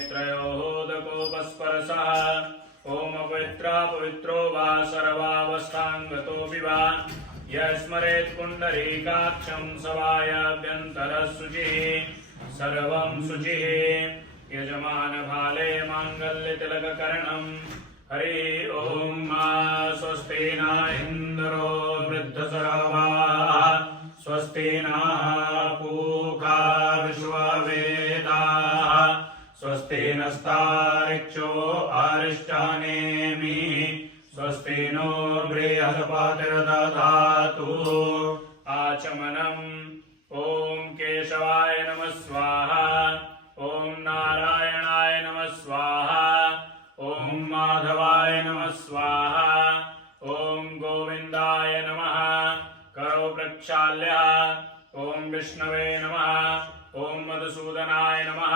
नेत्रयोदकोपस्पर्शः ॐ अपवित्रा पवित्रो वा सर्वावस्थाङ्गतोऽपि वा यस्मरेत् पुण्डरीकाक्षं सवायाभ्यन्तरशुचिः सर्वं शुचिः यजमानभाले माङ्गल्यतिलककर्णं हरि ओं स्वस्ति न इन्द्रो वृद्धसर्वाः स्वस्ति नः पूषा विश्ववेदाः स्वस्ति नस्तार्क्ष्यो अरिष्टानेमिः स्वस्ति नो बृहस्पतिर्दधातु आचमनम् ॐ केशवाय नमः स्वाहा ॐ नारायणाय नमः स्वाहा ॐ माधवाय नमः स्वाहा ॐ गोविन्दाय नमः करो प्रक्षाल्य ॐ विष्णवे नमः ॐ मधुसूदनाय नमः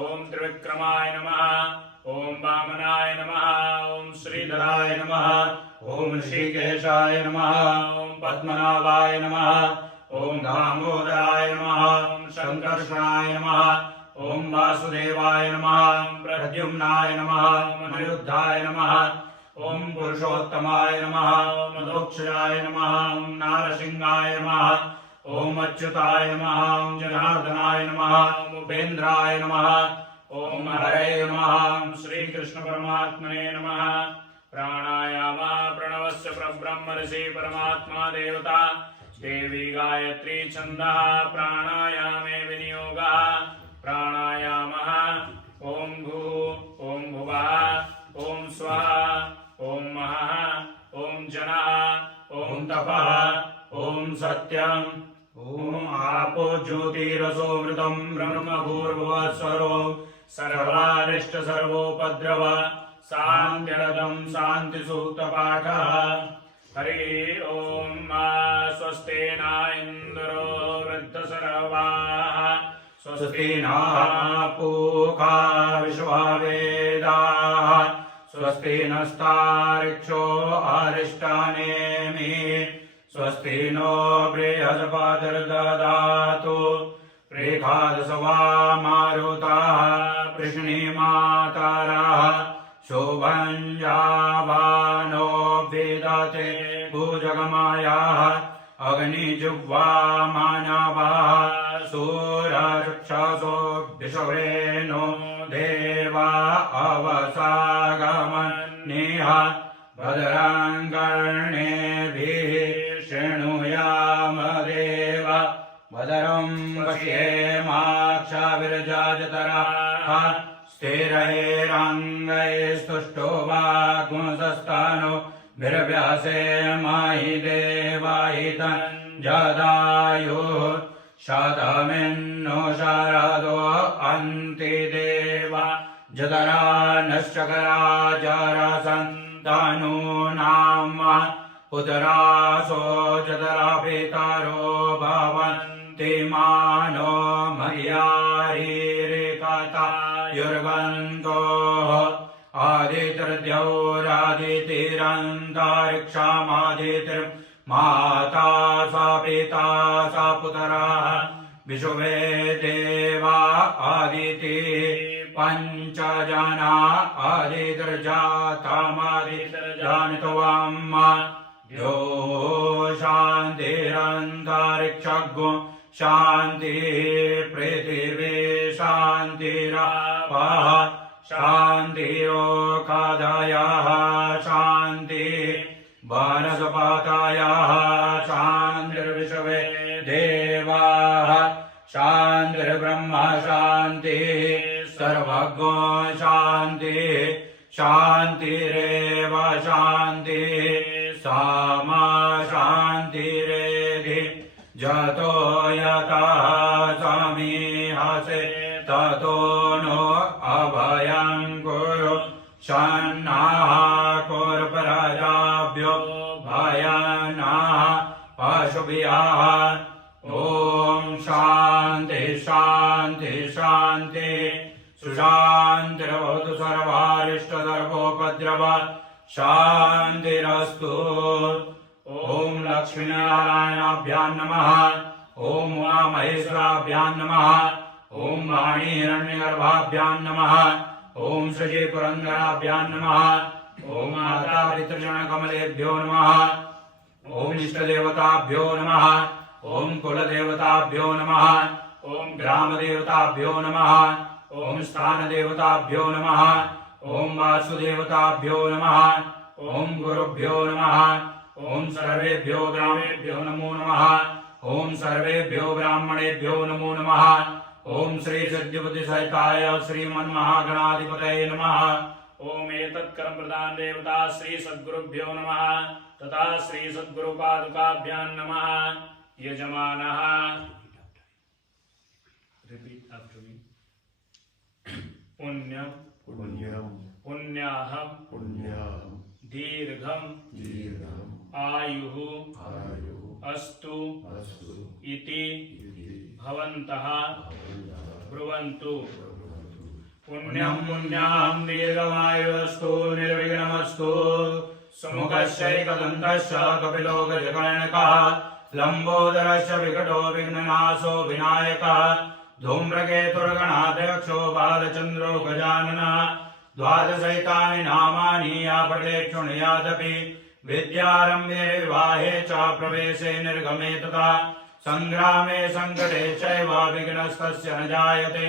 ॐ त्रिविक्रमाय नमः ॐ वामनाय नमः ॐ श्रीधराय नमः ॐ ऋषिकेशाय नमः ॐ पद्मनाभाय नमः ॐ दामोदराय नमः ॐ शङ्कर्षणाय नमः ॐ वासुदेवाय नमः ॐ प्रद्युम्नाय नमः ॐ अनिरुद्धाय नमः ॐ पुरुषोत्तमाय नमः ॐ मधोक्षराय नमः ॐ नारसिंहाय नमः ॐ अच्युताय नमः ॐ जनार्दनाय नमः ॐ उपेन्द्राय नमः ॐ हरये नमः ॐ श्रीकृष्णपरमात्मने नमः प्राणायाम प्रणवस्य परब्रह्म ऋषि परमात्मा देवता देवी गायत्री छन्दः प्राणायामे विनियोगः प्राणायामः ॐ भूः ॐ भुवः ॐ स्वः ॐ महः ॐ जनः ॐ तपः ॐ सत्यम् ॐ आपो ज्योतिरसोमृतं ब्रह्म भूर्भुवस्वरो सर्वारिष्ट सर्वोपद्रव शान्तिरदं शान्तिसूक्तपाठः हरि ओं स्वस्ति न इन्द्रो वृद्धसर्वाः स्वस्ति नः पूषा विश्ववेदाः स्वस्ति नस्तार्क्ष्यो अरिष्टानेमिः स्वस्ति नो बृहस्पतिर्दधातु प्रेखादसवा मारुताः वृष्णिमातरः शोभञ्जावानो वेदते भुजगमायाः अग्निजिह्वा मानवाः सूरचक्षसो विश्वेनो देवा अवसागमन्यः भद्रं कर्णेभिः शृणुयाम देव भद्रं पश्येमाक्षाभिर्जाजतराः स्थिरैरङ्गैस्तुष्टो वाग्मुसस्तानो भिर्व्यासे माहि देवाहितं जदायुः शतमिन्नो शरदो अन्ति देवा जतरा नश्चकरा जरसन्तानो नाम पुतरासो जतरा पितरो भवन्ति मानो मर्यारीरिकता युर्गन्तोः आदितिरन्तारिक्षामादितिर्माता सा पिता सा पुतराः विश्वे देवा आदिति पंच जना आदितिर्जातमादितिर्जानितवाम् यो शान्तिरन्तरिक्षगो शान्ति पृथिवी शान्तिरापः शान्तिरोकादयः शान्ति वनस्पतयः शान्तिर्विश्वे देवाः शान्तिर्ब्रह्म शान्तिः सर्वज्ञो शान्तिः शान्तिरेव शान्तिः सामा शान्तिरेधि जतो यतः समीहसे ततो नो अभयं कुरु शन्नः कुरु प्रजाभ्यो भयनः पशुभ्यः ॐ शान्ति शान्ति शान्ति सुशान्तिर्भवतु सर्वारिष्टसर्वोपद्रव शान्तिरस्तु ॐ लक्ष्मीनारायणाभ्यां नमः ॐ उमामहेश्वराभ्यां नमः ओम वाणी हिरण्यगर्भाभ्यां नमः ओम श्री पुरंदराभ्यां नमः ओम माता पितृचरण कमलेभ्यो नमः ओम इष्टदेवताभ्यो नमः ओम कुलदेवताभ्यो नमः ओम ग्रामदेवताभ्यो नमः ओम स्थानदेवताभ्यो नमः ओम वासुदेवताभ्यो नमः ओम गुरुभ्यो नमः ओम सर्वेभ्यो ग्रामेभ्यो नमो नमः ओम सर्वेभ्यो ब्राह्मणेभ्यो नमो नमः ओम श्री सिद्धिबुद्धि सहिताय श्रीमन्महागणाधिपतये नमः ओम एतत्कर्म प्रदान देवता श्री सद्गुरुभ्यो नमः तथा श्री सद्गुरु पादुकाभ्यां नमः यजमानः रिपीट आफ्टर मी पुण्यं पुण्यं पुण्याहं पुण्याहं दीर्घं दीर्घम् आयुः आयुः अस्तु अस्तु इति इति भवन्तः भवन्तः ब्रुवन्तु ब्रुवन्तु। पुण्यं पुण्याहं दीर्घमायुरस्तु निर्विघ्नमस्तु सुमुखश्चैकदन्तश्च कपिलो गजकर्णकः लम्बोदरश्च विकटो विघ्ननाशो विनायकः धूम्रकेतुर्गणाध्यक्षो बालचन्द्रो गजाननः द्वादशैतानि नामानि आपटे शृणुयादपि विद्यारम्भे विवाहे च प्रवेशे निर्गमे तथा सङ्ग्रामे सङ्कटे चैव विघ्नस्तस्य न जायते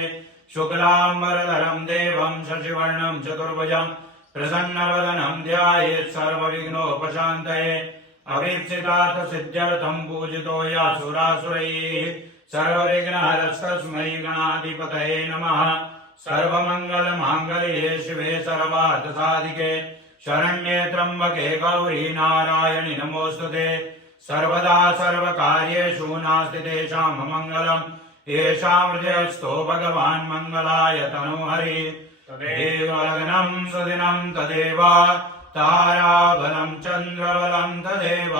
शुक्लाम्बरधरं देवं शशिवर्णं चतुर्भुजं प्रसन्नवदनं ध्यायेत् सर्वविघ्नोपशान्तये अभीप्सितार्थसिद्ध्यर्थं पूजितो यासुरासुरैः सर्वविघ्नहरस्तस्मै गणाधिपतये नमः सर्वमङ्गलमाङ्गल्ये शिवे सर्वार्थसाधिके शरण्ये त्र्यम्बके गौरी नारायणि नमोऽस्तुते सर्वदा सर्वकार्येषु नास्ति तेषां मङ्गलम् येषां हृदयस्थो भगवान् मङ्गलाय तनोहरि तदेव लग्नं सुदिनं तदेव ताराबलं चन्द्रबलं तदेव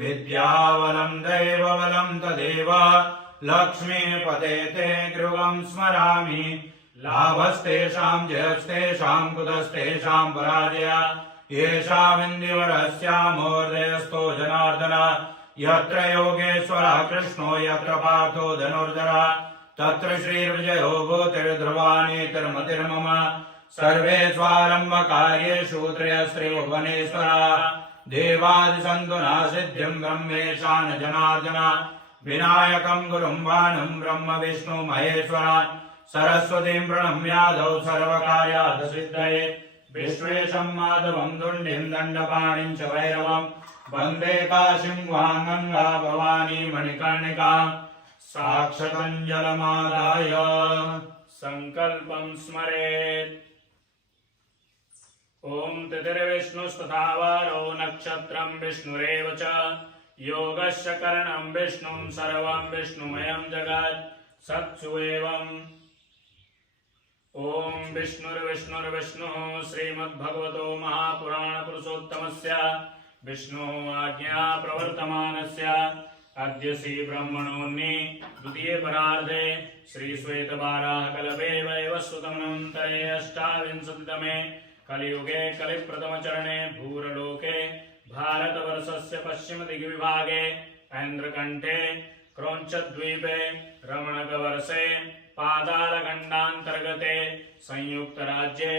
विद्याबलं दैवबलं तदेव लक्ष्मीपते ते गृहं स्मरामि लाभस्तेषां जयस्तेषां कुतस्तेषां पराजया येषामिन्दिवरस्यामोदयस्थो जनार्दन यत्र योगेश्वरः कृष्णो यत्र पार्थो धनुर्धरः तत्र श्रीर्विजयो भूतिर्ध्रुवानीतिर्मतिर्मम सर्वे स्वारम्भकार्येषु त्रयस्त्रिभुवनेश्वराः देवादिसन्तु न सिद्धिं ब्रह्मेशान जनार्दन विनायकं गुरुं भानुं ब्रह्म विष्णु महेश्वरान् सरस्वतीं प्रणम्यादौ सर्वकार्यार्थसिद्धये विश्वेशं माधवं दुण्डिं दण्डपाणिं च भैरवं वन्दे काशीं गङ्गा भवानी मणिकर्णिकां साक्षादञ्जलमादाय सङ्कल्पं स्मरेत् ॐ तिथिर्विष्णुस्तथा वारो नक्षत्रं विष्णुरेव च योगस्य करणं विष्णुं सर्वं विष्णुमयं जगत् सत्सु एवम् ओम विष्णुर्विष्णुर्विष्णुः श्रीमद्भगवतो महापुराणपुरुषोत्तमस्य विष्णुः आज्ञा प्रवर्तमानस्य अद्य श्री ब्रह्मणोन्नि द्वितीये परार्धे श्री श्वेतवाराहकल्पे वैवस्वतमनन्तरे अष्टाविंशतितमे कलियुगे कलिप्रथमचरणे भूरलोके भारतवर्षस्य पश्चिमदिग्विभागे ऐन्द्रकण्ठे क्रौञ्चद्वीपे रमणकवर्षे पातालखण्डान्तर्गते संयुक्तराज्ये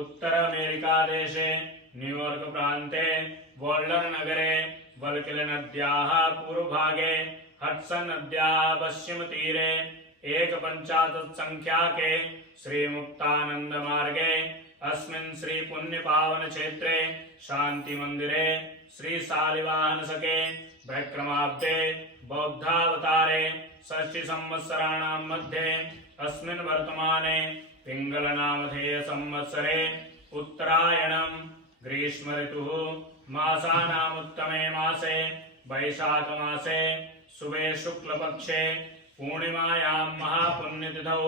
उत्तर अमेरिका देशे न्यूयॉर्क प्रान्ते वोल्डर नगरे वल्किल नद्याः पूर्वभागे हड्सन नद्याः पश्चिमतीरे 155 संख्याके श्रीमुक्तानंद मार्गे अस्मिन् श्री पुण्यपावन क्षेत्रे शांति मंदिरे श्री शालिवाहन सके विक्रमाब्दे बौद्धावतारे षष्टि संवत्सराणां मध्ये अस्मिन् वर्तमाने पिंगलनामधेय संवत्सरे उत्तरायणं ग्रीष्म ऋतुः मासानामुत्तमे मासे वैशाख मासे शुभे शुक्लपक्षे पूर्णिमायां महापुण्यतिथौ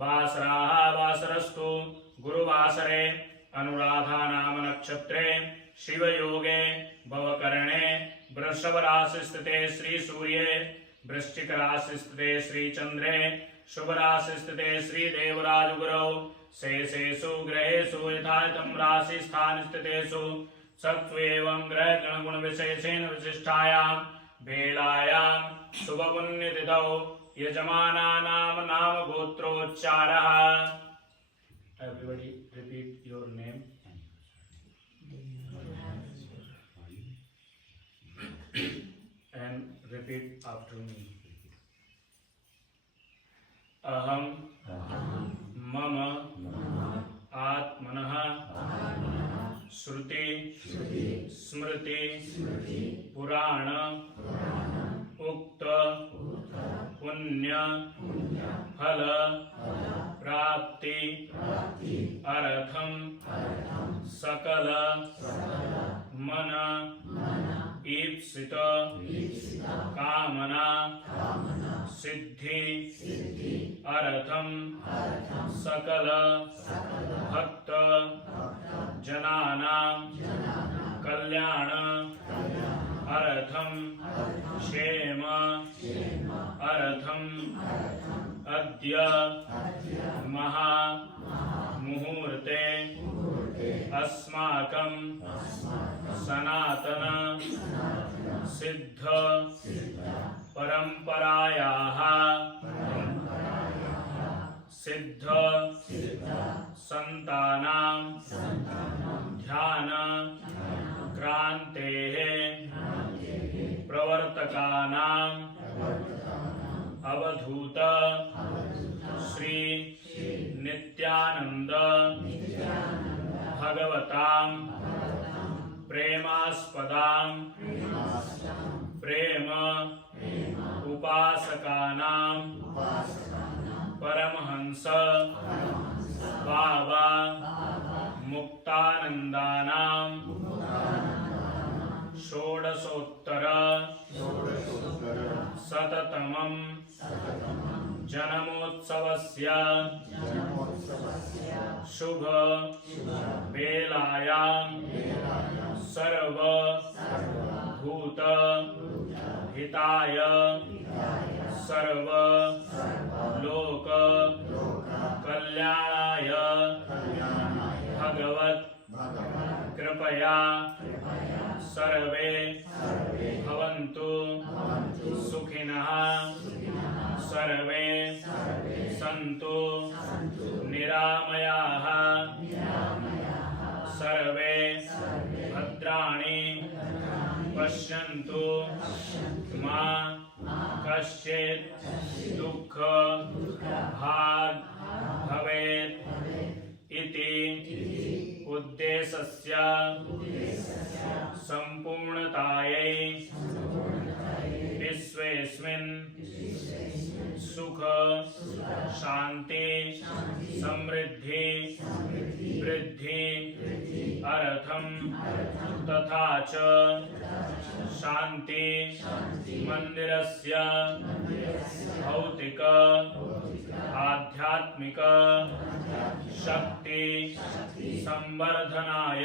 वासराः वासरस्तु गुरुवासरे अनुराधा नाम नक्षत्रे शिवयोगे भवकरणे वृषभ राशि स्थिते श्री सूर्ये वृश्चिक राशि स्थिते श्री चंद्रे शुभ राशि स्थिते श्री देवराज गुरौ शेषेषु ग्रहेषु यथायतं राशि स्थान स्थितेषु सत्त्व एवं ग्रह गण गुण विशेषेण विशिष्टायां वेलायां शुभ पुण्यतिथौ यजमानानां नाम गोत्रोच्चारः. Everybody repeat your name and repeat after me. अहम मम आत्मनः श्रुति स्मृति पुराण उक्त पुण्य फल प्राप्ति अर्थम सकल मन ईप्सित कामना सिद्धि अर्थम सकल भक्त जनानां कल्याण अर्थम क्षेम अर्थम अद्य महा मुहूर्ते अस्माकं सनातन सिद्ध परंपरायाः सिद्ध संतानां ध्यान क्रांतेः प्रवर्तकानां अवधूत श्री नित्यानंद भगवतां प्रेमास्पदां प्रेम उपासकानां परमहंस बाबा मुक्तानंदानां षोडशोत्तर शततमं जन्मोत्सवस्य शुभ वेलायां सर्व भूत हिताय सर्व लोक कल्याणाय भगवत कृपया सर्वे भवन्तु सुखिनः सर्वे सन्तु निरामयाः सर्वे भद्राणि पश्यन्तु मा कश्चित् दुःख भाग् भवेत् इति उद्देशस्य संपूर्णतायै विश्वेस्मिन् सुख शांति समृद्धि वृद्धि अर्थम तथा च शांति मंदिरस्य भौतिक आध्यात्मिक शक्ति संवर्धनाय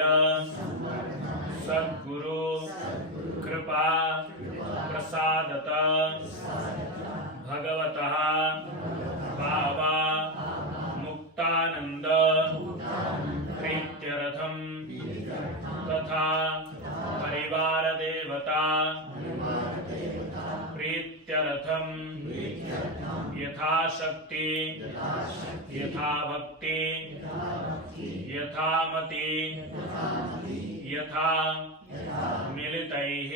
सद्गुरु कृपा प्रसादत भगवतः बाबा मुक्तानंद प्रीत्यर्थम तथा परिवार देवता प्रीत्यर्थम यथाशक्ति यथाभक्ति यथामति यथा मिलितैः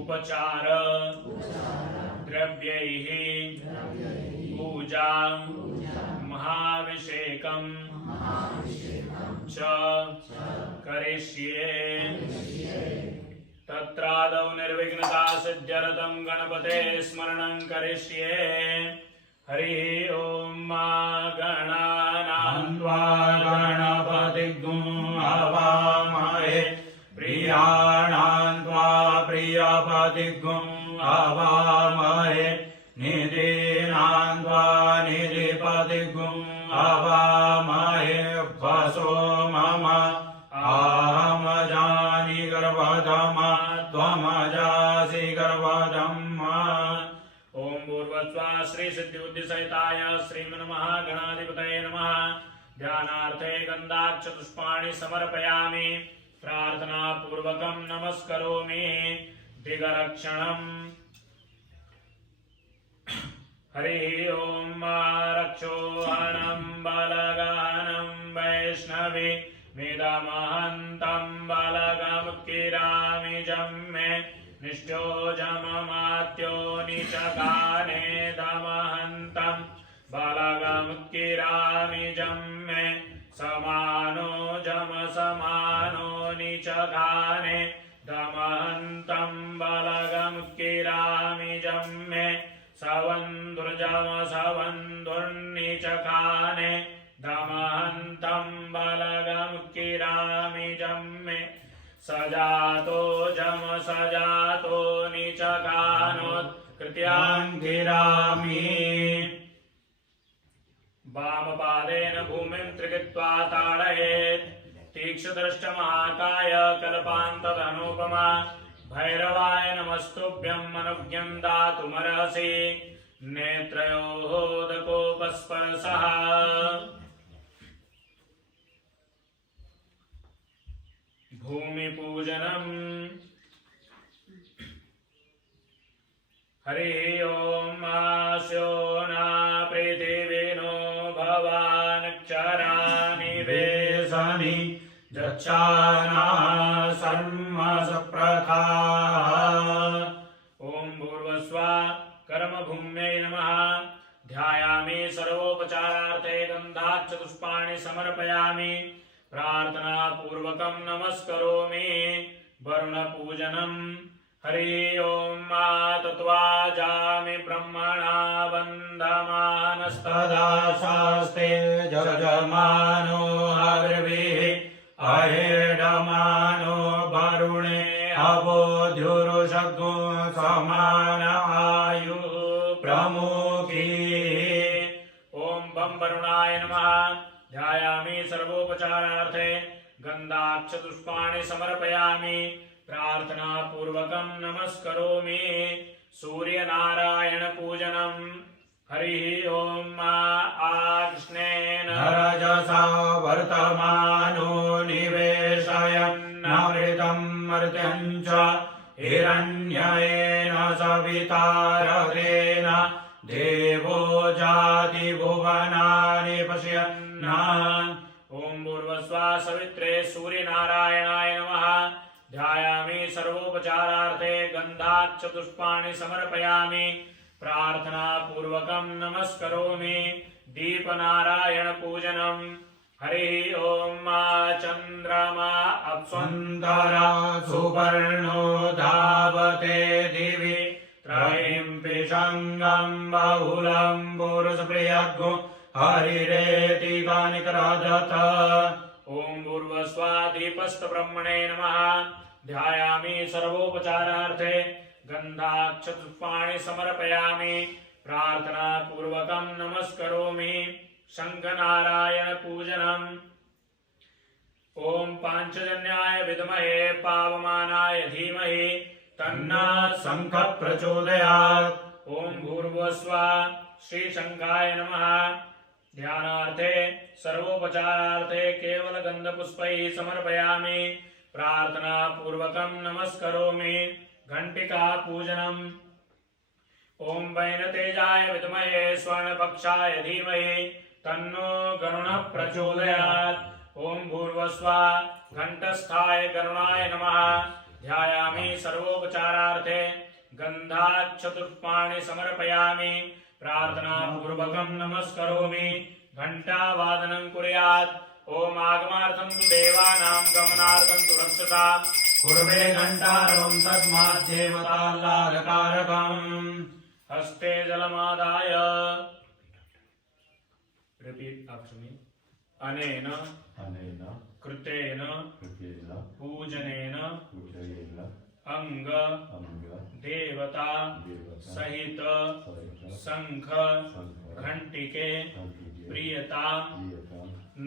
उपचार द्रव्यैः पूजा महाभिषेकं च करिष्ये तत्रादौ निर्विघ्नता सिद्ध्यर्थं गणपते स्मरणं करिष्ये हरि ओम गणानां त्वा गणपतिं हवामहे प्रियाणां त्वा प्रियपतिं हवामहे निधीनां त्वा निधिपतिं हवामहे वसो मम अहम जानि गर्भधम त्वमजासि गर्भधम। ओम भूर्भुवस्सुः श्री सिद्धि बुद्धि सहिताय श्रीमन्महागणाधिपतये नमः। ध्यानार्थे गन्धाक्ष पुष्पाणि समर्पयामि प्रार्थना पूर्वकं नमस्करोमि दिगरक्षणम्। हरि ओम रक्षोहणं बलगानं वैष्णवे वेदमहन्तं बलगमुक्किरामि जम्मे निष्ठोजममात्यो निचकाने दमहन्तं बलगमुक्किरामि जम्मे समानो जम समानो निचकाने दमहन्तं बलगमुक्किरामि जम्मे सवन्दुर्जम सवन्दुर्निचकाने दमहन्तं बलगमुक्किरामि जम्मे सजातो जम सजातो निचकानोत्कृत्याङ्गिरामि वामपादेन भूमिं त्रिगित्वा ताडयेत् तीक्ष्णदृष्टमहाकाय कल्पान्तदनुपमा भैरवाय नमस्तुभ्यं अनुज्ञं दातुमर्हसि नेत्रयोदकोपस्पर्शः भूमिपूजनम् हरि ओम आस्यो न पृथिवीनो भवानक्षराणि वेशानि जच्छाना सर्वसप्रथा ओम भूर्भुवस्वा कर्मभूम्यै नमः ध्यायामि सर्वोपचारार्थे गन्धाचतुष्पाणि समर्पयामि प्रार्थना पूर्वकं नमस्करोमि वरुणपूजनम् हरि ओम तत्वा जामि ब्रह्मणा वन्दमानस्तदा शास्ते जजमानो हविर्भिः अहेडमानो वरुणे अवोध्युरुषग्गो समान आयु प्रमुखी ओम बम वरुणाय नमः ध्यायामि सर्वोपचारार्थे गन्धाक्षपुष्पाणि समर्पयामि प्रार्थना पूर्वकं नमस्करोमि सूर्यनारायण पूजनम् हरि ओम आकृष्णेन रजसा वर्तमानो निवेशयन्नमृतं मर्त्यं च हिरण्येन सवितारहेन देवो जाति भुवनानि पश्यन् ओम भूर्भुवस्वा सवित्रे सूर्यनारायणाय नमः ध्यायामि सर्वोपचारार्थे गन्धाचतुष्पाणि समर्पयामि प्रार्थना पूर्वकं नमस्करोमि दीपनारायण पूजनम् हरि ओम चन्द्रमा अप्सुन्दरा सुवर्णो धावते दिवि त्रयीं पिशङ्गं बहुलं पुरुषप्रियग्गो हरिरेति गानिकराजत ओम भूर्भुवस्वा दीपस्तब्रह्मणे नमः ध्यायामि सर्वोपचारार्थे गन्धाचतुष्पाणि समर्पयामि प्रार्थना पूर्वकं नमस्करोमि शङ्खनारायण पूजनम् ओम पांचजन्याय विद्महे पावमानाय धीमहि तन्नः शङ्खः प्रचोदयात् ओम भूर्भुवस्वा श्री शङ्खाय नमः ध्यानार्थे सर्वोपचारार्थे केवल गन्धपुष्पैः समर्पयामि प्रार्थना पूर्वकं नमस्करोमि घंटिका पूजनम् ओम वैनतेजाय विद्महे स्वर्णपक्षाय धीमहि तन्नो गरुणः प्रचोदयात् ओम भूर्भुवस्वा घंटस्थाय गरुणाय नमः ध्यायामि सर्वोपचारार्थे गन्धाचतुष्पाणि समर्पयामि प्रार्थना पूर्वकं नमस्करोमि घंटावादनं कुर्यात् ओम आगमार्थं तु देवानां गमनार्थं तु रक्षता कुर्वे घंटारवं तस्मात् देवताल्लादकारकम् हस्ते जलमादाय रिपीट आफ्टर मी अनेन कृतेन पूजनेन अंग देवता सहित शंख घंटिके प्रियता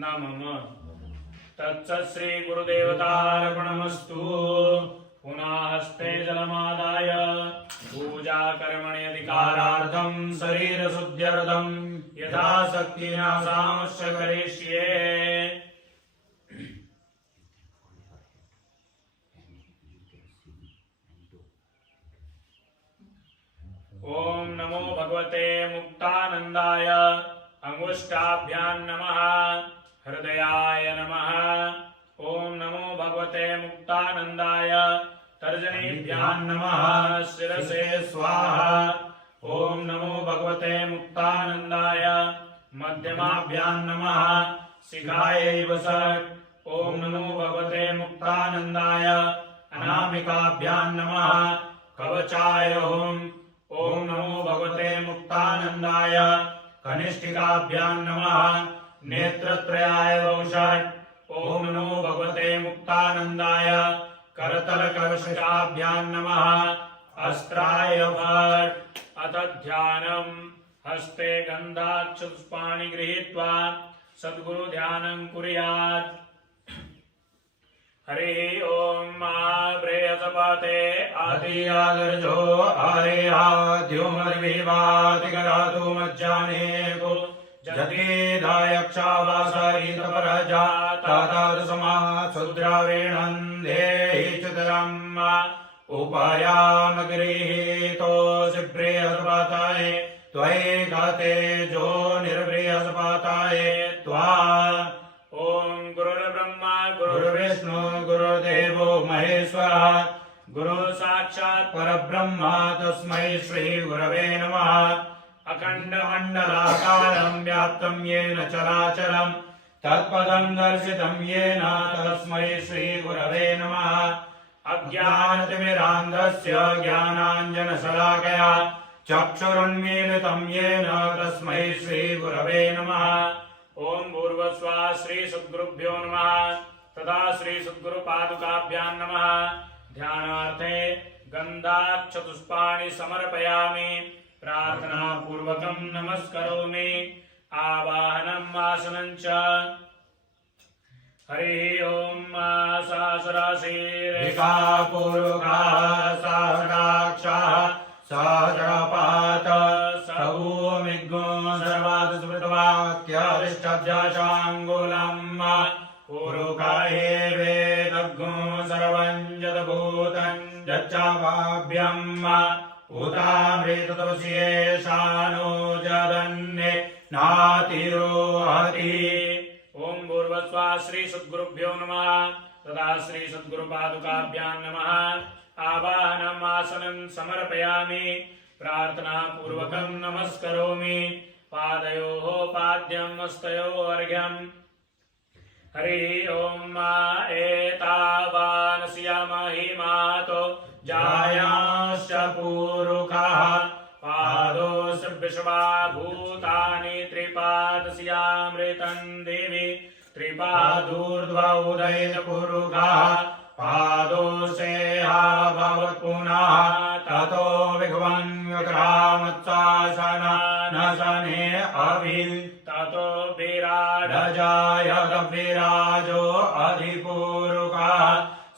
नमः तत्सत् श्री गुरुदेवतार्पणमस्तु पुनः हस्ते जलमादाय पूजा कर्मणि अधिकारार्थं शरीर शुद्ध्यर्थं यथाशक्तिना सामश्च करिष्ये। ओम नमो भगवते मुक्ता हृदयाय नमः। ओम नमो भगवते मुक्तानंदाय। तर्जनीभ्यां नमः। शिरसे स्वाहा। ओम नमो भगवते मुक्तानंदाय। मध्यमाभ्यां नमः। शिखायै वसत्। ओम नमो भगवते मुक्तानंदाय। अनामिकाभ्यां नमः। कवचाय हुम्। ओम नमो भगवते मुक्तानंदाय। कनिष्ठिकाभ्यां नमः। नेत्रत्रयाय वौषट्। ओम नमो भगवते मुक्तानंदाय। करतलकर्षकाभ्यां नमः। अस्त्राय भट्। अथ ध्यानम्। हस्ते गन्धाक्षपुष्पाणि गृहीत्वा सद्गुरु ध्यानं कुर्यात्। हरि ओम प्रेयसपाते आदियादर्जो आरेहाद्योमर्विवातिकरातु मज्जानेको जगेदायक्षावासरितपरजा तातादसमा शुद्रावेणं देहि चितरम् उपायामगृहीतो प्रेयसपाताय त्वयि गाते जो निर्प्रेयसपाताय त्वा। ओम गुरुर्ब्रह्मा गुरुर्विष्णु गुरुर्देवो महेश्वरः गुरु साक्षात् परब्रह्म तस्मै श्री गुरवे नमः। अखण्डमण्डलाकारं व्याप्तं येन चराचरं तत्पदं दर्शितं येन तस्मै श्री गुरवे नमः। अज्ञानतिमिरान्धस्य ज्ञानाञ्जनशलाकया चक्षुरुन्मीलितं येन तस्मै श्री गुरवे नमः। ओम भूर्भुवस्सुः श्री सद्गुरुभ्यो नमः। तदा श्री सद्गुरु पादुकाभ्यां नमः। ध्यानार्थे गन्धाक्षपुष्पाणि समर्पयामि। प्रार्थना पूर्वकं नमस्करोमि। आवाहनम् आसनं च। हरि ओम सहस्राशीर्षा पूर्वकाः सहस्राक्षाः सहस्रपात सभूमिग्नो सर्वात् स्मृतवाक्यारिष्टभ्याशाङ्गुलम् पूर्वकाये वेदज्ञो सर्वं जगद्भूतं यच्चावाभ्यम् उतामृततपस्येषानो जदन्ये नातिरोहति। ओम भूर्भुवस्सुः श्री सद्गुरुभ्यो नमः। तदा श्री सद्गुरुपादुकाभ्यां नमः। आवाहनम् आसनं समर्पयामि। प्रार्थना पूर्वकं नमस्करोमि। पादयोः पाद्यं हस्तयोः अर्घ्यम्। हरि ओम एतावानस्यामहिमातो जायांश्च पूरुकाः पादोऽस्य विश्वा भूतानि त्रिपादस्यामृतं देवी त्रिपादूर्ध्वा उदयेत पूरुकाः पादोऽस्या भवत् पुनः ततो विघ्वन् विक्रामत्सासनानसने अभि ततो विराडजाय विराजो अधिपूरुकाः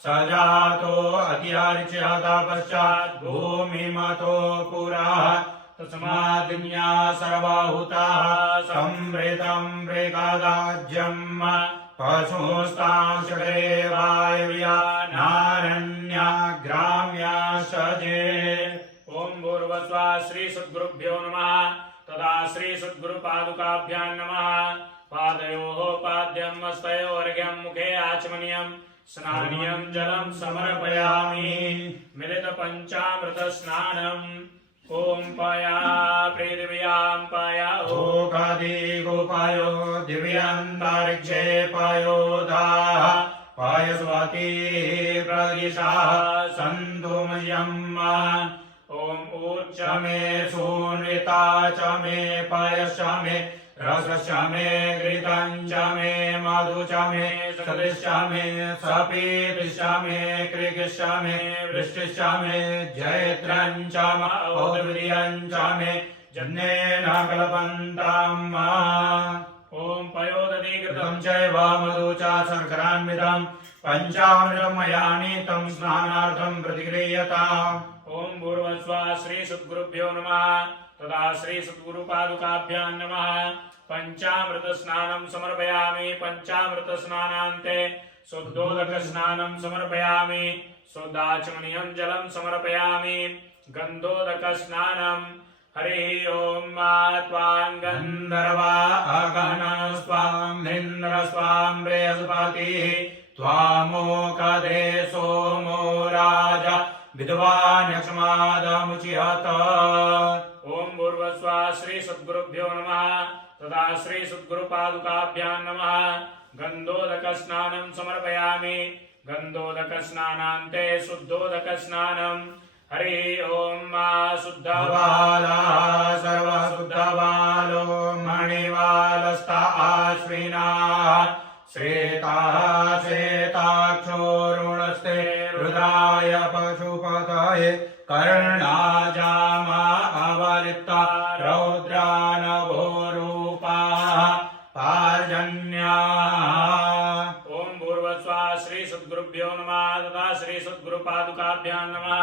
सजातो अतिर्च्यता पश्चात् भूमिमतो पुरः तस्माद्न्या सर्वभूताः संवृतं मृगदाज्यम् पशुस्तां शकरे वायव्या नारण्या ग्राम्या सजे। ओम भूर्भुवस्सुः श्री सद्गुरुभ्यो नमः। तदा श्री सद्गुरुपादुकाभ्यां नमः। पादयोः पाद्यं हस्तयोः अर्घ्यं मुखे आचमनीयम् स्नानीयं जलं समर्पयामि। मिलितपञ्चामृतस्नानम्। ओम पाया पृथिव्यां पाया ओकादि गोपायो दिव्यान्तरिक्षे पायोधाः पायस्वाति प्रदिशाः सन्तुमयम्। ओम ऊर्च मे सूर्यता च मे पायश्च मे रसश्च मे घृतं च मे मधु च मे सदृश्च मे सपीतिश्च मे कृगिश्च मे वृष्टिश्च मे जयत्रं च मौर्वीर्यं च मे जन्येन कल्पन्ताम्। ओम पयोदधिकृतं चैव मधु च शर्करान्वितं पञ्चामृतं मया नीतं स्नानार्थं प्रतिगृह्यताम्। ओम भूर्भुवस्सुः श्री सद्गुरुभ्यो नमः। तदा श्री सद्गुरुपादुकाभ्यां नमः। पंचामृतस्नानं समर्पयामि। पंचामृतस्नानान्ते शुद्धोदकस्नानं हरि ओम मा त्वां गन्धर्वा अगणस्त्वामिन्द्र स्वां बृहस्पतिः त्वामोकदे सोमो राजा विद्वान् यक्ष्मादमुच्यत। ओम भूर्भुवस्सुः श्री सद्गुरुभ्यो नमः तथा श्री सद्गुरुपादुकाभ्यां नमः। गन्धोदकस्नानं समर्पयामि। गन्धोदकस्नानान्ते शुद्धोदकस्नानम्। हरि ओम मा शुद्धबालः सर्वशुद्धबालो मणिवालस्ता आश्विनाः श्वेताः श्वेताक्षोरुणस्ते रुद्राय पशुपतये कर्णाजामा अवलिप्ता रौद्रानभोरूपाः पार्जन्याः। ओम भूर्भुवस्सुः श्री सद्गुरुभ्यो नमः तथा श्री सद्गुरुपादुकाभ्यां नमः।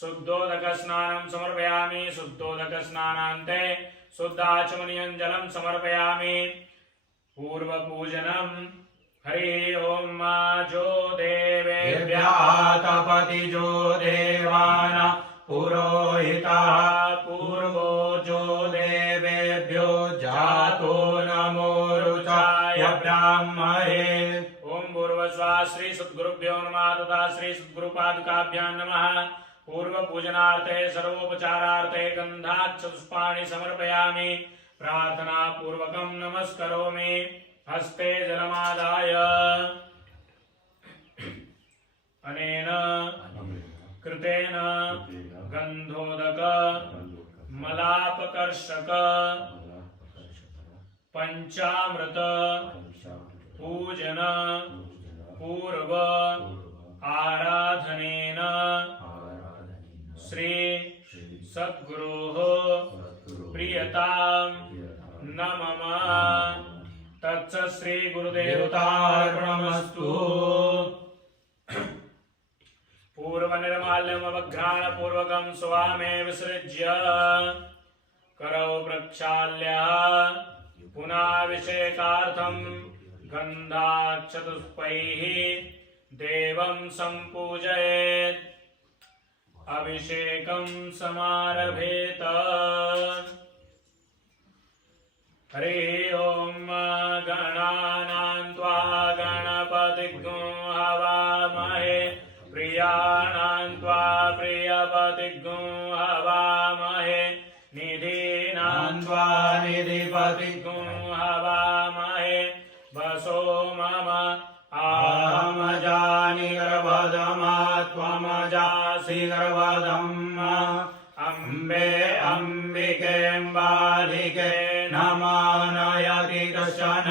शुद्धोदकस्नानं समर्पयामि। शुद्धोदकस्नानान्ते शुद्धाचमनीयं जलं समर्पयामि। पूर्वपूजनम्। हरि ओम मा जो देवेभ्यः तपति जो देवानां पुरोहितः पूर्वो जो देवेभ्यो जातो नमो रुचाय ब्राह्मणे। ओम भूर्भुवस्सुः श्री सद्गुरुभ्यो नमः तथा श्री सद्गुरुपादुकाभ्यां नमः। पूर्व पूजनार्थे सर्वोपचारार्थे गन्धाक्षपुष्पाणि समर्पयामि। प्रार्थना पूर्वकं नमस्करोमि। हस्ते जलमादाय अनेन कृतेन गन्धोदक मलापकर्षक पंचामृत पूजन पूर्व आराधनेन श्री सद्गुरोः प्रियतां न मम। तत्सत् श्री गुरुदेवतार्पणमस्तु। पूर्वनिर्माल्यमवघ्राणपूर्वकं स्वामे विसृज्य करौ प्रक्षाल्य पुनाभिषेकार्थं गन्धाक्षतुष्पैः देवं सम्पूजयेत्। अभिषेकं समारभेत। हरि ओम गणानां त्वा गणपतिग्ं हवामहे प्रियाणां त्वा प्रियपतिग्ं हवामहे निधीनां त्वा निधिपतिग्ं हवामहे वसो मम आहमजानि गर्भधमा त्वमजासि गर्भधम्। अम्बे अम्बिकेऽम्बालिके नमानयति कश्चन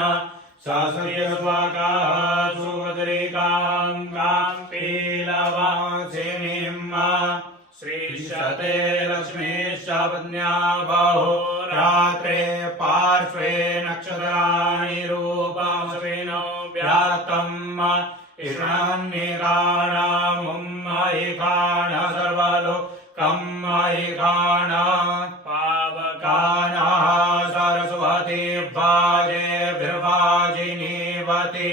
सस्यस्वाकाः सुभद्रिकां कां पीलवासिनीम्। श्रीशते लक्ष्मीश्च पत्न्या बहो रात्रे पार्श्वे नक्षत्राणि रूपमस्मिनो व्याप्तम्। ईशान्यकाणामुम्मयिकाण सर्वलोकं मयिकाण पावकानः सरस्वती भाजेभिर्भाजिनीवति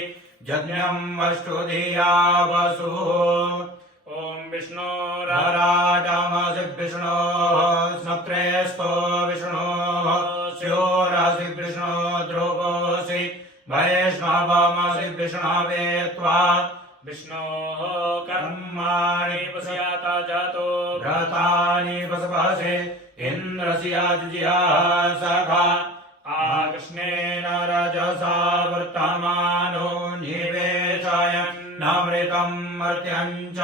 यज्ञं वष्टुधिया वसुः। ओम विष्णोराटमसि विष्णोः स्नप्रेस्तो विष्णोः स्योरसि विष्णो ध्रुवोऽसि वैष्णवमसि विष्णवे त्वा विष्णोः कर्माणि पश्याता जातो व्रतानि पशुपसे इन्द्रस्य जुजिया सखा आकृष्णेन रजसा वर्तमानो निवेशयन्नमृतं मर्त्यं च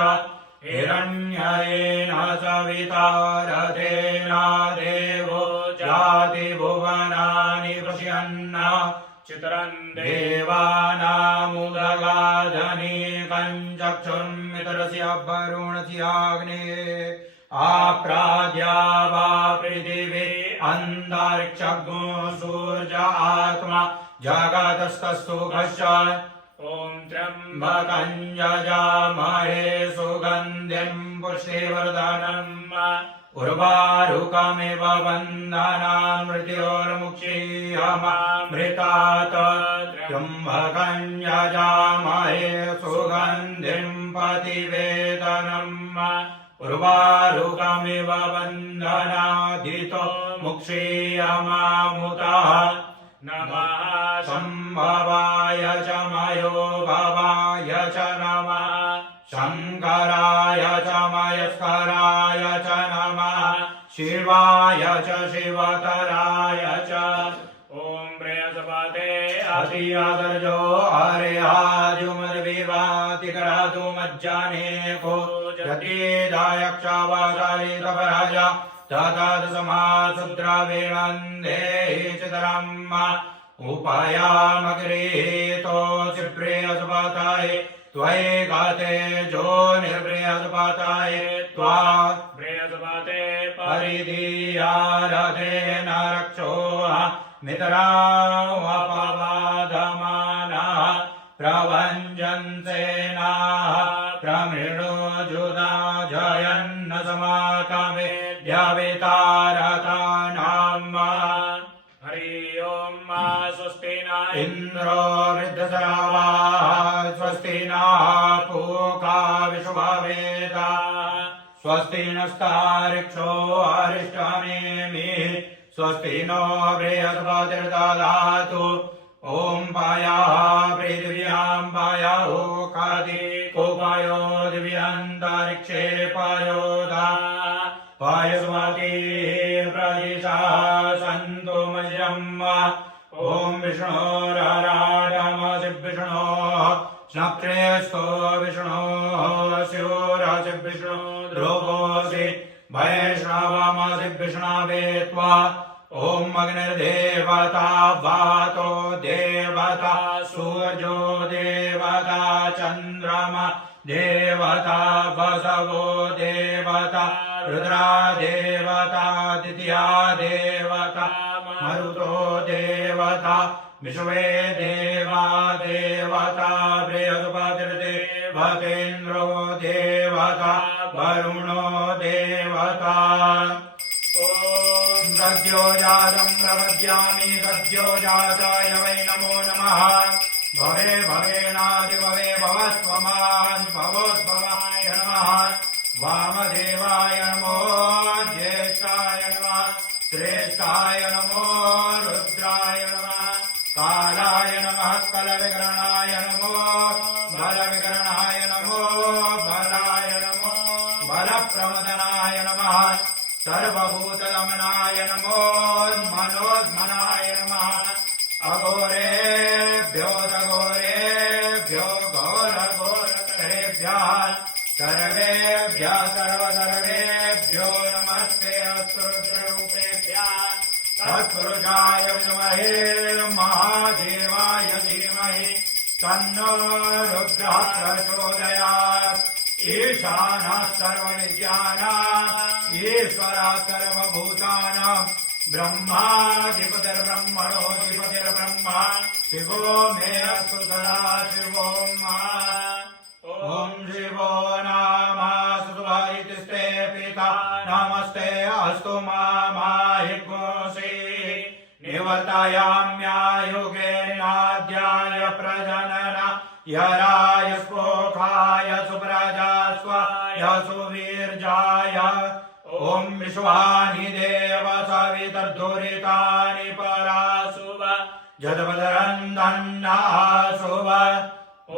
हिरण्येन सविता रथेन देवो जाति भुवनानि पश्यन् चित्रं देवानामुदगाधनीकं चक्षुर्मित्रस्य वरुणस्याग्नेः आप्राद्या वा पृथिवी अन्तरिक्षगो सूर्य आत्मा जगतस्तस्तु कश्च। ॐ त्र्यम्बकं यजामहे सुगन्धिं पुष्टिवर्धनम् उर्वारुकमिव वन्दनान् मृत्योर्मुक्षीयमामृतात्। त्र्यम्बकं यजामहे सुगन्धिं पतिवेदनम् उर्वारुकमिव बन्धनादितो मुक्षीयमामुतः नमः सम्भवाय च मयो भवाय च नमः शङ्कराय च मयस्कराय च नमः शिवाय च शिवतराय च ॐ प्रेयसपते अधियादर्जो हरियाजुमद्विवातिकराजु मज्जानेको जटिदायक्षावाचालितपराज तदादसमासुद्रावीणन्दे चितरम् उपायामगृहीतोऽसि प्रियसुपताय त्वयि गाते जो निर्प्रियसुपताय त्वा प्रियसुपते परिधीयारथेन रक्षो मित्रावपवादमानः प्रभञ्जन्सेनाः प्रमृणोजुदा जयन्न समाकामे द्यावितारतानाम् हरि ओम स्वस्ति न इन्द्रो वृद्धसरावाः स्वस्ति नः पूषा विश्ववेदाः स्वस्ति नस्तार्क्ष्यो अरिष्टनेमिः स्वस्ति नो बृहस्पतिर्दधातु ॐ पायाः पृथिव्यां पायाहो कादि कोपायो दिव्यान्तरिक्षे पायोधा पायस्वाति प्रदिशा सन्तु मह्यम् ॐ विष्णोराराडमसि विष्णोः स्नप्रेस्तो विष्णोः स्योरासि विष्णु ध्रुवोऽसि वैष्णवमसि विष्णवे त्वा ॐ अग्निर्देवता वातो देवता सूर्यो देवता चन्द्रमा देवता वसवो देवता रुद्रा देवता द्वितीया देवता मरुतो देवता विश्वे देवा देवता बृहस्पतिर्देवतेन्द्रो देवता वरुणो देवता सद्यो जातं प्रपद्यामि सद्यो जाताय वै नमो नमः भवे भवेनादिभवे भवस्त्वमान् भवोद्भवाय नमः वामदेवाय नमो ज्येष्ठाय नमः श्रेष्ठाय नमो रुद्राय नमः कालाय नमः कलविकरणाय नमो बलविकरणाय नमो बलाय नमो बलप्रमदनाय नमः सर्वभूतदमनाय नमो मनोद्मनाय नमः अघोरेभ्यो दघोरेभ्यो घोरघोरकरेभ्यः सर्वेभ्यः सर्वसर्वेभ्यो नमस्ते अस्तुरुद्ररूपेभ्यः तत्पुरुषाय विद्महे महादेवाय धीमहि तन्नो रुद्रः प्रचोदयात् ईशानः सर्वविद्यानाम् ईश्वरः सर्वभूतानां ब्रह्माधिपतिर्ब्रह्मणोऽधिपतिर्ब्रह्मा शिवो मे अस्तु सदा शिवो ॐ शिवो नाम सुभायितिस्ते पिता नमस्ते अस्तु मामाहिर्गोषि निवर्तयाम्यायुगेनाद्याय प्रजनन यराय स्पोखाय सुप्रजास्वाय सुवीर्जाय ॐ विश्वानि देव सवितर्दुरितानि परासुव जदवदरन्दन्नासुव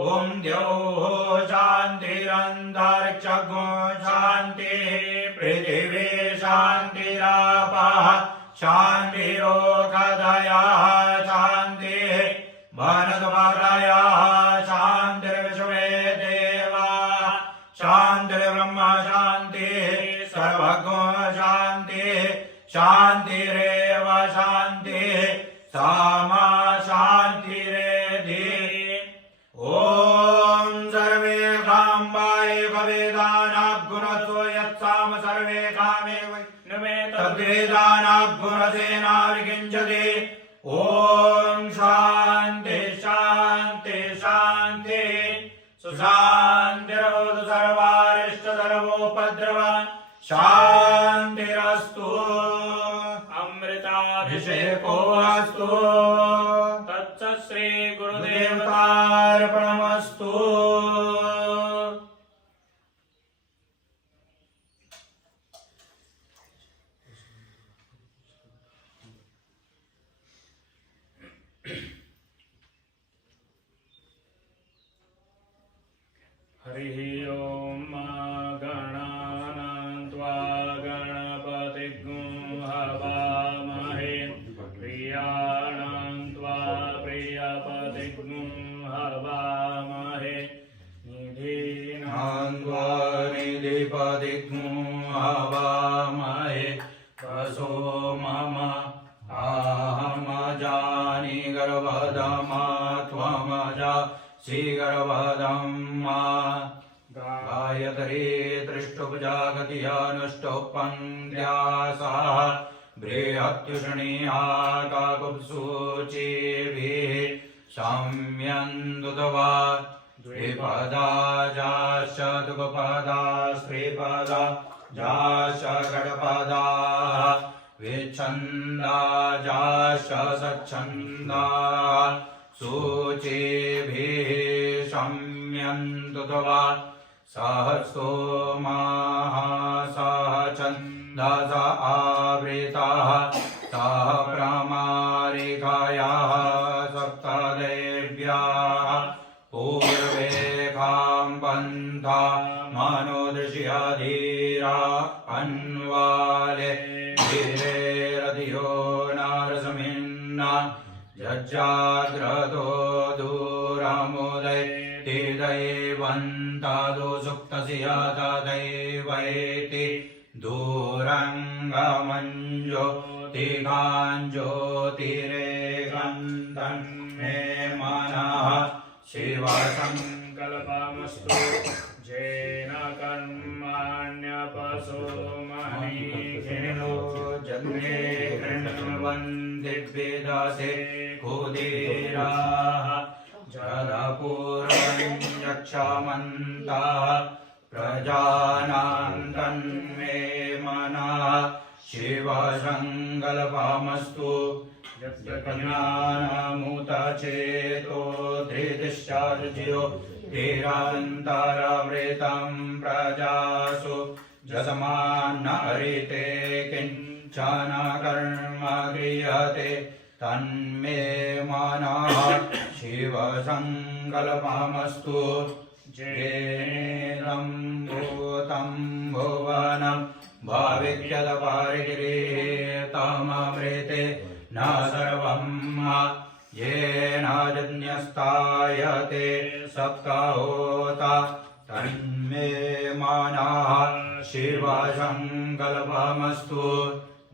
ॐ द्यौः शान्तिरन्तरिक्षगो शान्तिः पृथिवी शान्तिरापः शान्तिरोगदयः शान्तिः वनस्पतयः शान्तिर्विश्वे देवाः शान्तिर्ब्रह्म शान्तिः सर्वगो शान्तिः शान्तिरेव शान्तिः सामा शान्तिरेधि ॐ सर्वे काम्बाय कवेदानाद्गुणत्व यत्साम सर्वे कामे वै तद्वेदानाद्गुणसेना विकिञ्चति ॐ शान्ति शान्ति शान्ति सुशान्तिरवतु सर्वारिष्ट सर्वोपद्रव शान्तिरस्तु अमृताभिषेको अस्तु तत्सत् श्री गुरुदेवतार्पणमस्तु हरिः ॐ गणानां त्वा गणपतिं हवामहे प्रियाणां त्वा प्रियपतिं हवामहे निधीनां त्वा निधिपतिं हवामहे वसो मम आहमजानि गर्भधमा त्वमजा श्रीगर्भधम्मा गायत्री दृष्टुपजागतियानुष्टोपन्यासाः बृहत्युष्णीया काकुत्सूचिभिः साम्यन्दुतवा द्विपदा जाश्च दुःपदा स्त्रीपदा जाश्च षड्पदा विच्छन्दा जाश्च सच्छन्दा सूचिभिः शम्यन्तु तवा सहसो सह छन्दस आवृताः सह प्रमारिकायाः सप्तदेव्याः पूर्वेकां पन्था मनोदृश्या धीरा अन्वाले धीरेरधियो नारसमिन्ना जज्जाग्रतो दूरमुदय ते दैवन्तादो सुप्तस्य तदैवैति दूरङ्गमञ्जो तिगाञ्ज्योतिरेकन्तन्मे मनः शिवसङ्कल्पमस्तु जेन कर्माण्यपसो मणिघिनो जन्मे कृण्वन्दिव्यदासे कुदीराः जलपूर्वं यक्षमन्ताः प्रजानां तन्मे मनः शिवसङ्कल्पमस्तु यज्ञानमुतचेतो धृतिश्चार्ज्यो धीरान्तरावृतं प्रजासु जसमान्न हरिते किञ्चन कर्म क्रियते तन्मे मनः शिवसङ्कल्पमस्तु जेनं भूतं भुवनं भाविक्यदपारिगिरेतममृते न सर्वं येन यज्ञस्तायते सप्ताहोता तन्मे मनः शिवसङ्कल्पमस्तु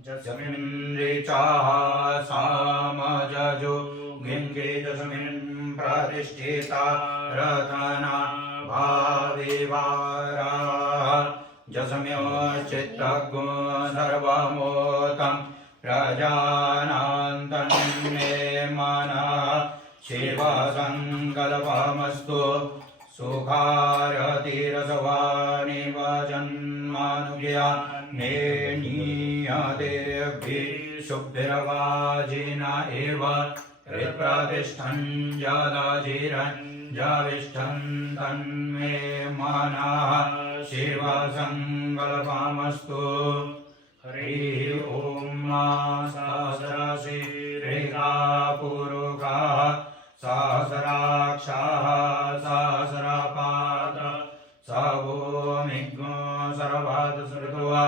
जस्मिन् ऋचाः सामजजो गिङ्गे जस्मिन् प्रतिष्ठिता रतना भाविवाराः जस्म्योश्चित्तगो सर्वमोतं प्रजानां तन्मे मनः शिवसङ्कल्पमस्तु सुखारतिरसवाणि वजन्मानुज्ञा नेनीयदेभिः शुभिर्वाजिन एव हृत्प्रतिष्ठन् जदाजिरञ्जविष्ठन् तन्मे मनः शिवसङ्कल्पमस्तु हरिः ॐ सहस्रशीर्षा पुरुषाः सहस्राक्षाः सहस्रपाद स भूमिज्ञो सर्वतसृत्वा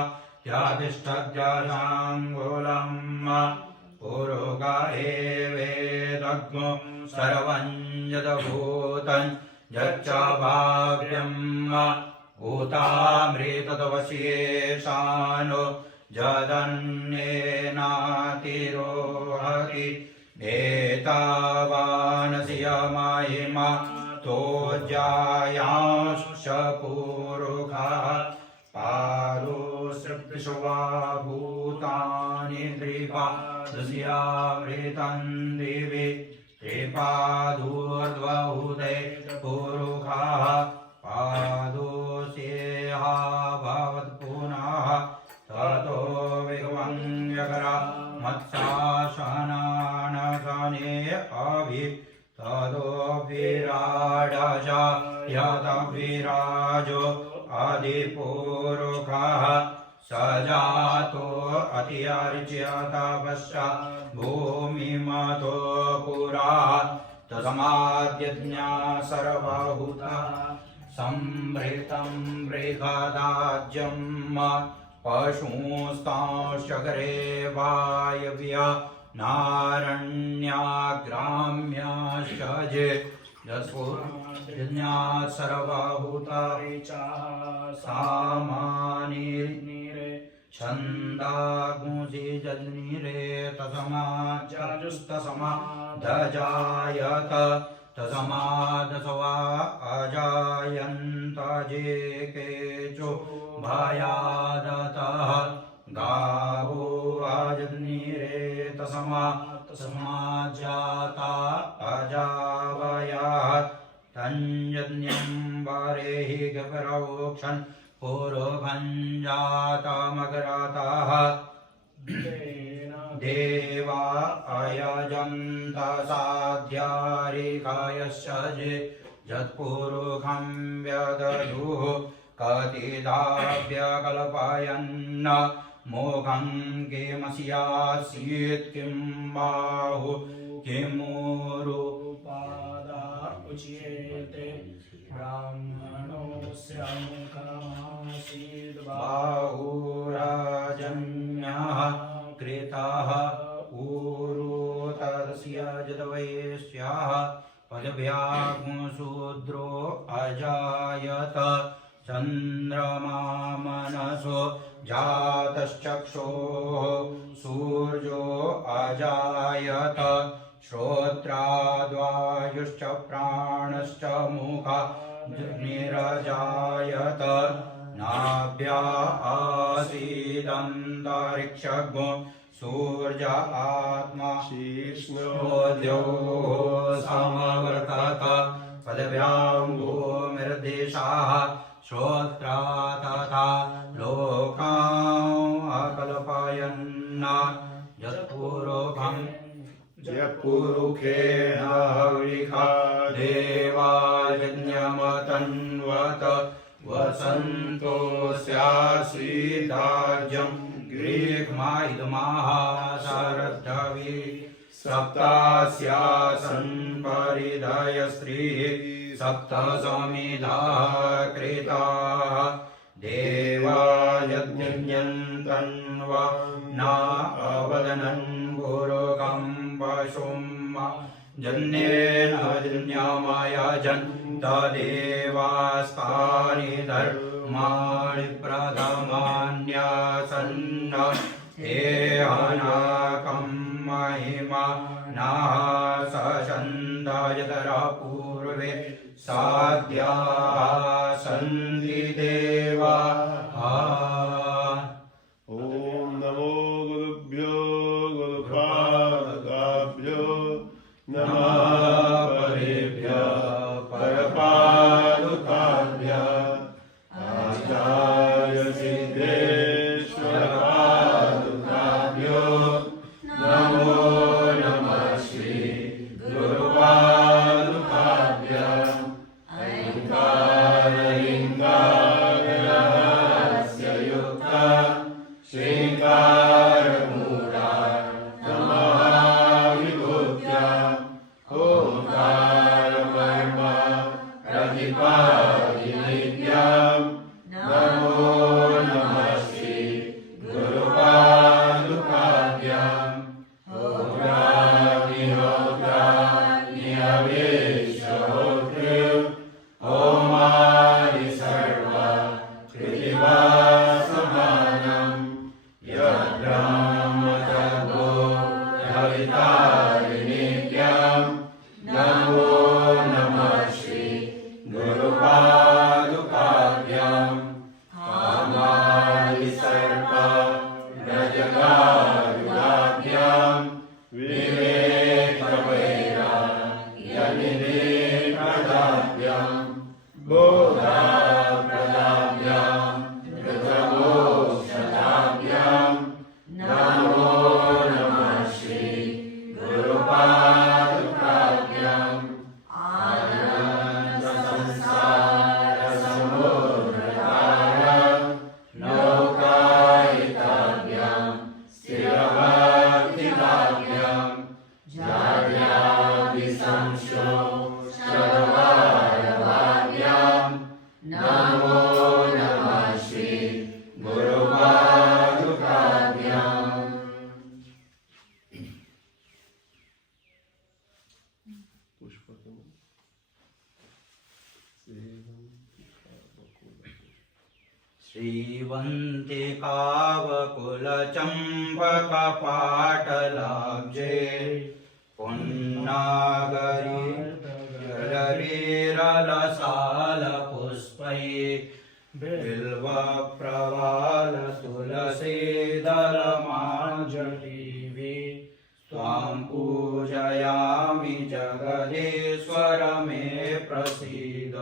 यातिष्ठद्याजाङ्गुलं पुरुषा एवेदग्नो सर्वं यदभूतं यच्च भाव्यं भूतामृतवश्येषानो जदन्येनातिरोहति एतावानस्य महिमा तोज्जायांश पुरुषः पारोश्रविश्वा भूतानि त्रिपादस्यामृतं दिवि त्रिपादूर्ध्वहुते पुरुषः पादोस्येह भवत्पुनः ततो विगवङ्गकरा मत्साशनानसने अभि तदोभिराडजा यतभिराजो अधिपुरुषः स जातो अतिर्च्यतपश्च भूमिमतो पुरा तस्माद्यज्ञा सर्वभूता सम्भृतं बृहदाज्यं पशूंस्तांश्चक्रे वायव्या नारण्याग्राम्याश्च यस्पुर्यज्ञात् सर्वभूतानि सामानि छन्दागुंसि जज्ञिरे तस्माज्जुस्तसमादजायत तस्मादसवा अजायन्त जे केचो भयादतः गावो अजज्ञिरे तस्माज्जाता अजावयात् तञ्जन्यं वरेहि गपरोक्षन् पूर्वभञ्जातमग्रतः देवा अयजन्त साध्यारिकायश्च यत्पूर्वकं व्यदधुः कतिदाव्यकल्पयन् मोघं किमस्यासीत् किं बाहु किमुरुपादा उच्यते ब्राह्मणोऽस्य मुखमासीद् बाहुराजन्यः कृतः ऊरु तस्य जदवैश्यः पदभ्यागुशूद्रो अजायत चन्द्रमा मनसो जातश्चक्षुः सूर्यो अजायत श्रोत्राद्वायुश्च प्राणश्च मुखा निरजायत नाभ्या आसीदन्तरिक्षगो सूर्य आत्मा शीर्ष्णोद्यो समवर्तत पदव्यां भूमिर्देशाः श्रोत्रा तथा लोकान् अकल्पयन् यत्पूर्वखेन हविषा देवा यज्ञमतन्वत वसन्तो स्यासीदार्जं ग्रीष्मायितमाः शरद्धवि सप्तास्यासन् परिधयस्त्रीः सप्त समिधाः कृताः देवा यज्ञन्तन्वा न अवदनन् पूर्वकं पशुं जन्येन जन्यमयजन् तदेवास्तानि धर्माणि प्रथमान्यासन्न हेहनाकं महिमा नः सचन्दयतरः पूर्वे साध्याः सन्ति देवाः। ॐ नमो गुरुभ्यो गुरुपादकाभ्यो नमः परेभ्यः परपादुकाभ्यः आचार्य सिद्धेश्वरपादुकाभ्यो नमो नमः श्री गुरुपादुकाभ्यः अहंकारलिङ्गाग्रहस्य युक्ता श्रीकारमूढा समाविभूत्या ओंकारपरम प्रतिपादिनित्यां नमो नमः श्री गुरुपादुकाभ्याम् होत्राग्निहोत्राग्निहविष्यहोत्रे ओमादि सर्व कृतिवा समानं यद्ब्रह्मतत्त्वो भवितारिनित्यां नमो नमः श्री गुरुपादुकाभ्याम् कामादि सर्व रजगारुकाभ्याम् विवेकवैराग्यनिधिप्रदाभ्याम् बोधाप्रदाभ्याम् कृतमोक्षदाभ्याम् नमो नमः श्री गुरुपादुकाभ्याम् आनन्दसंसारसमुद्रताराम् नौकायिताभ्याम् स्थिरभक्तिकाभ्याम् जाड्याभिसंशो शर्वारवाभ्याम् श्रीवन्तिकावकुलचम्पकपाटलाब्जे पुन्नागरी जलवीरलसालपुष्पै बिल्वप्रवाल तुलसीदलमाञ्जलीवि त्वां पूजयामि जगदीश्वर मे प्रसीद।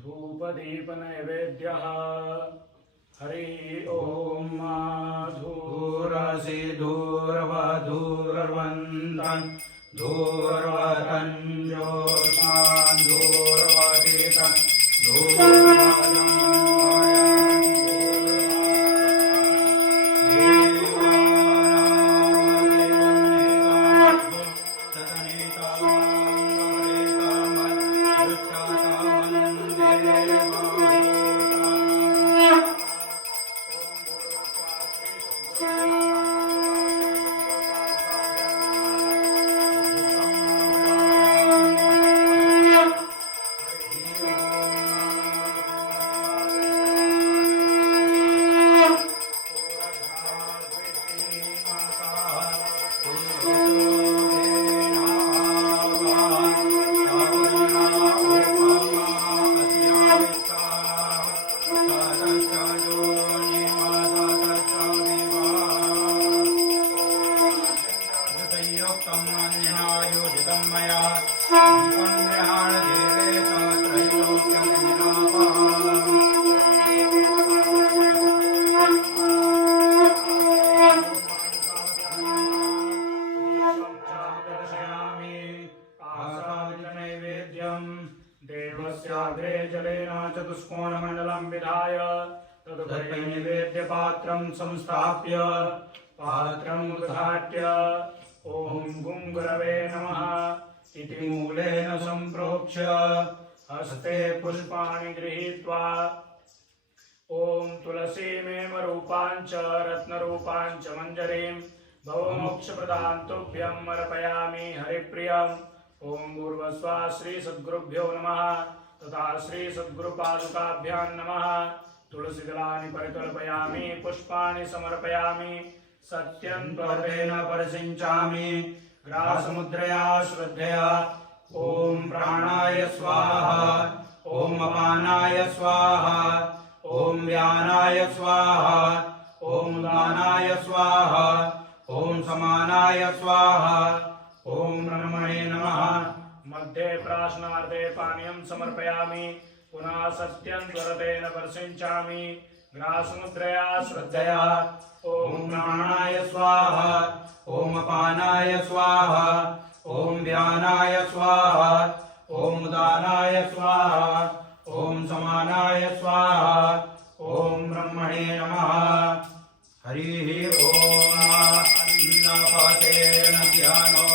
धूपदीपनैवेद्यः हरि ओम धूरसि धूर्वधूर्वन्दन् धूर्वतञ्जोत्सान् धूर्वतीतन् देवस्याग्रे जलेन चतुष्कोणमण्डलं विधाय तदुपरि नैवेद्यपात्रं संस्थाप्य पात्रम् उद्घाट्य ॐ गुं गुरवे नमः इति मूलेन सम्प्रोक्ष्य हस्ते पुष्पाणि गृहीत्वा ॐ तुलसीमेव रूपाञ्च रत्नरूपाञ्च मञ्जरीं भवमोक्षप्रदां तुभ्यं अर्पयामि हरिप्रियम् ॐ भूर्भुवस्सुः श्री सद्गुरुभ्यो नमः तथा श्री सद्गुरुपादुकाभ्यां नमः। तुलसीदलानि परिकल्पयामि पुष्पाणि समर्पयामि सत्यन्त्वतेन परिसिञ्चामि ग्रासमुद्रया श्रद्धया ॐ प्राणाय स्वाहा ॐ अपानाय स्वाहा ॐ व्यानाय स्वाहा ॐ उदानाय स्वाहा ॐ समानाय स्वाहा ॐ ब्रह्मणे नमः। मध्ये प्राशनार्थे पानीयं समर्पयामि पुनः सत्यन्त्वतेन परिसिञ्चामि ग्रासमुद्रया श्रद्धया ॐ प्राणाय स्वाहा ॐ अपानाय स्वाहा ॐ व्यानाय स्वाहा ॐ उदानाय स्वाहा ॐ समानाय स्वाहा ॐ ब्रह्मणे नमः हरिः ॐ अन्नपातेन ध्यानो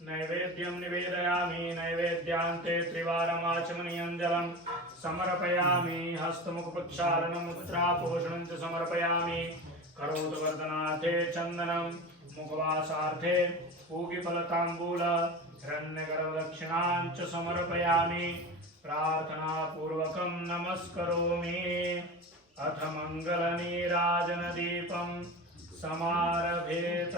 नैवेद्यं निवेदयामि नैवेद्यान्ते त्रिवारमाचमनीयञ्जलं समर्पयामि हस्तमुखप्रक्षालनं मुद्रापोषणं च समर्पयामि करोतवर्धनार्थे चन्दनं मुखवासार्थे पूगिफलताम्बूल हिरण्यगर्भदक्षिणां च समर्पयामि प्रार्थनापूर्वकं नमस्करोमि अथ मङ्गलनीराजनदीपं समारभेत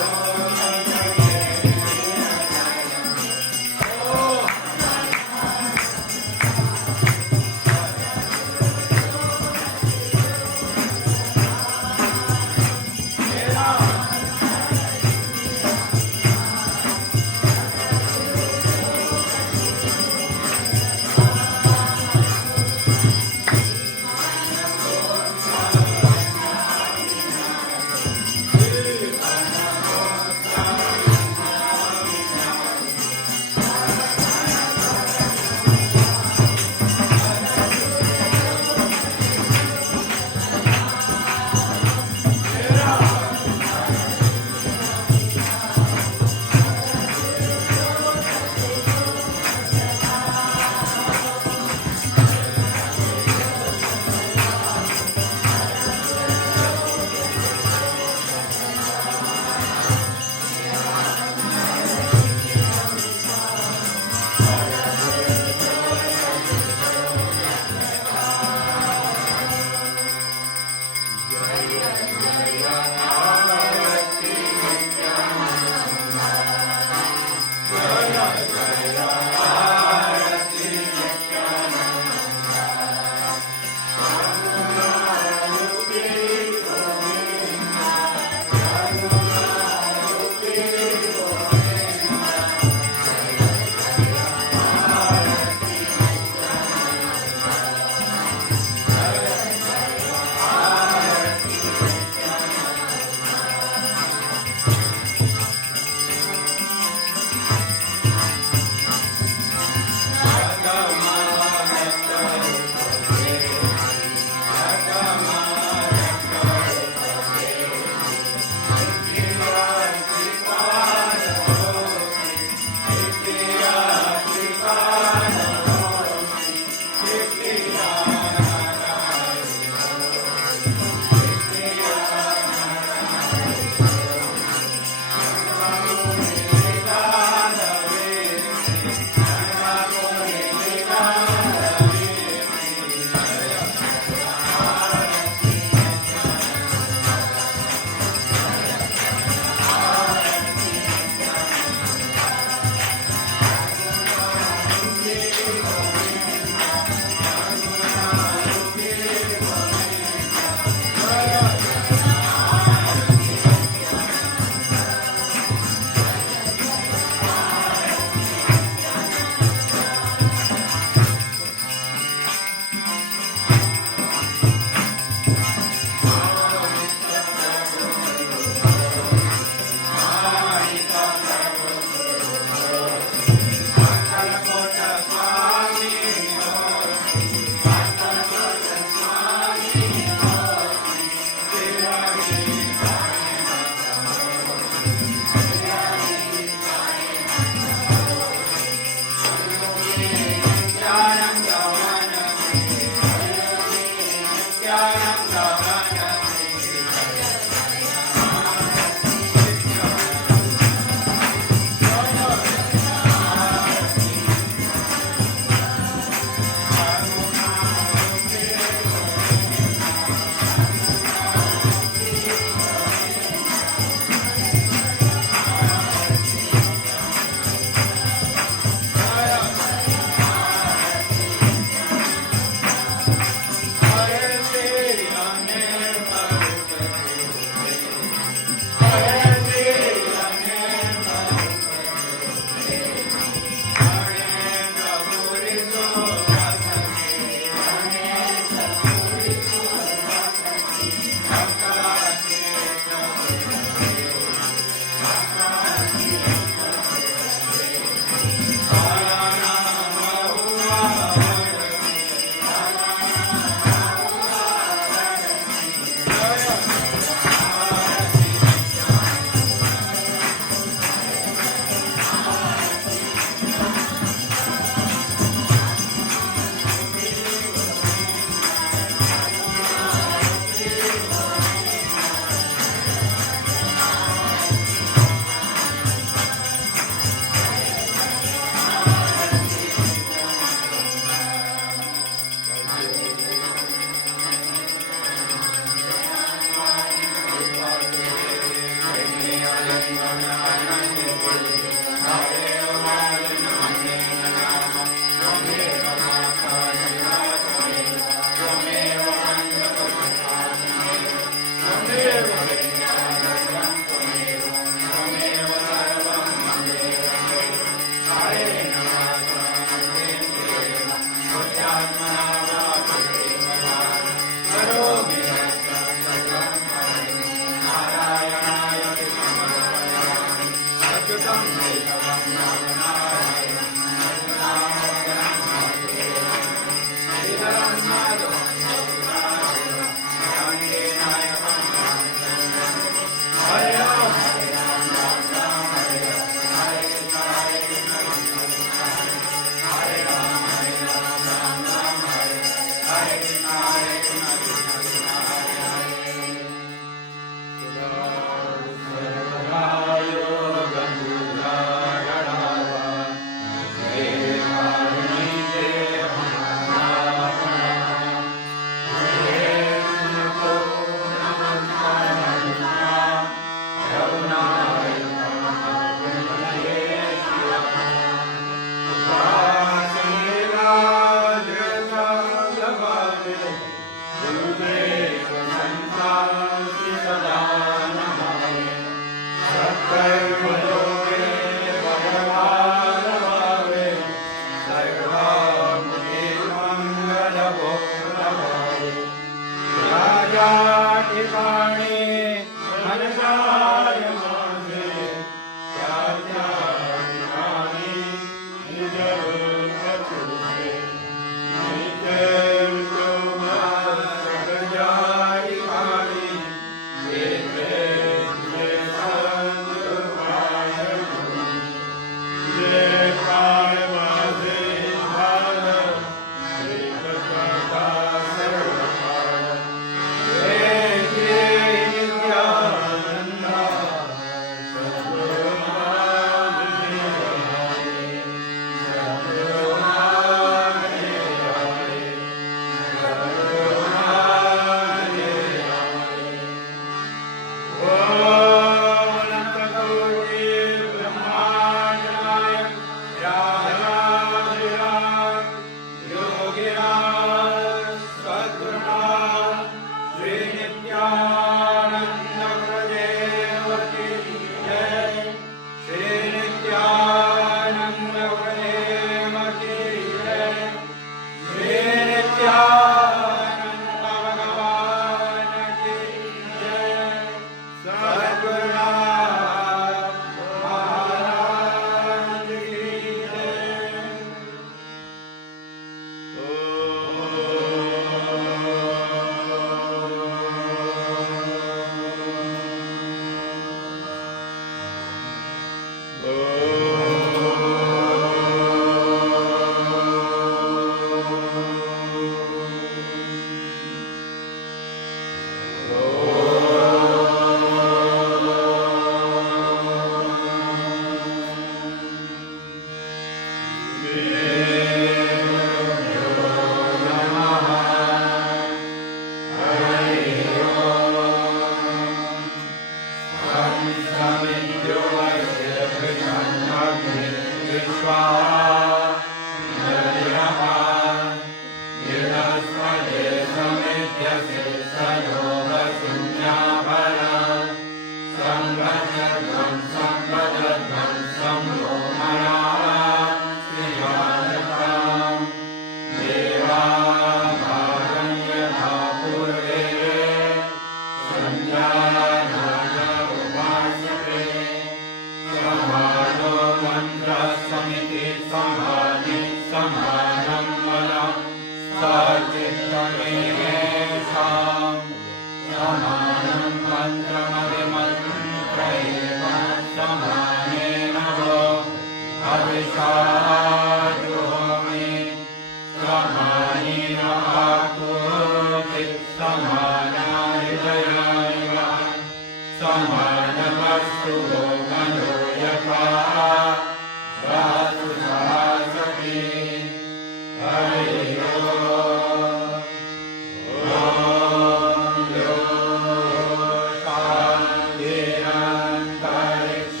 शान्तिरन्तरिक्ष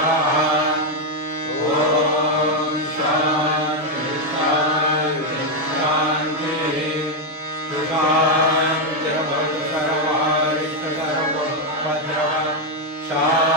स्वाहा ॐ शान्ति शान्ति शान्तिः शान्तिर्भवतु सर्वहारिष्ट सर्वोपद्रव शान्ति